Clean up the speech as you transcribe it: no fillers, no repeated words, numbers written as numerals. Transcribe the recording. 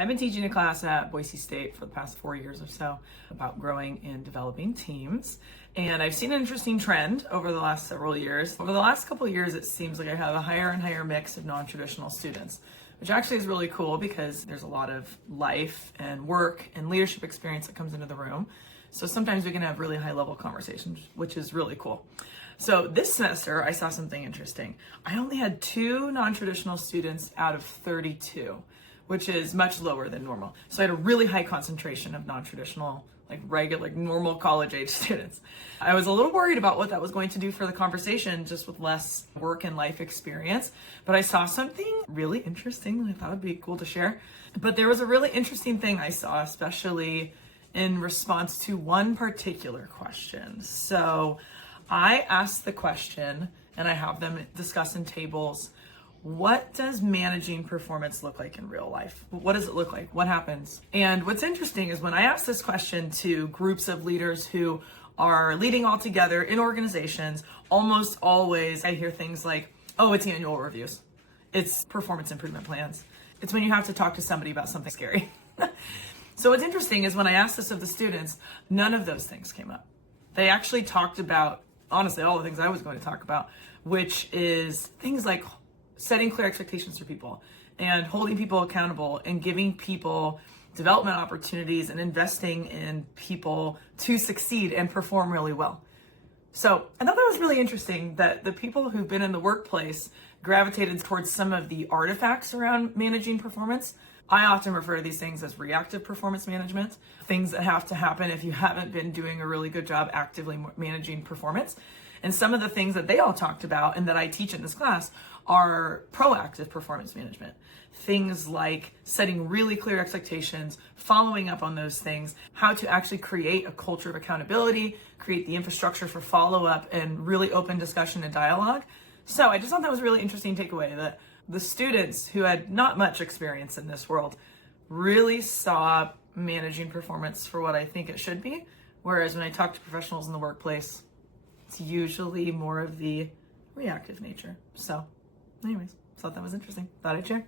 I've been teaching a class at Boise State for the past 4 years or so about growing and developing teams. And I've seen an interesting trend over the last several years. Over the last couple of years, it seems like I have a higher and higher mix of non-traditional students, which actually is really cool because there's a lot of life and work and leadership experience that comes into the room. So sometimes we can have really high level conversations, which is really cool. So this semester, I saw something interesting. I only had 2 non-traditional students out of 32, which is much lower than normal. So I had a really high concentration of non-traditional, regular, normal college age students. I was a little worried about what that was going to do for the conversation, just with less work and life experience. But I saw something really interesting that I thought would be cool to share. But there was a really interesting thing I saw, especially in response to one particular question. So I asked the question, and I have them discuss in tables, what does managing performance look like in real life? What does it look like? What happens? And what's interesting is when I ask this question to groups of leaders who are leading all together in organizations, almost always I hear things like, oh, it's annual reviews. It's performance improvement plans. It's when you have to talk to somebody about something scary. So what's interesting is when I asked this of the students, none of those things came up. They actually talked about, honestly, all the things I was going to talk about, which is things like setting clear expectations for people and holding people accountable and giving people development opportunities and investing in people to succeed and perform really well. So I thought that was really interesting that the people who've been in the workplace gravitated towards some of the artifacts around managing performance. I often refer to these things as reactive performance management, things that have to happen if you haven't been doing a really good job actively managing performance. And some of the things that they all talked about and that I teach in this class are proactive performance management. Things like setting really clear expectations, following up on those things, how to actually create a culture of accountability, create the infrastructure for follow-up and really open discussion and dialogue. So I just thought that was a really interesting takeaway that the students who had not much experience in this world really saw managing performance for what I think it should be. Whereas when I talk to professionals in the workplace, it's usually more of the reactive nature. So anyways, thought that was interesting. Thought I'd share.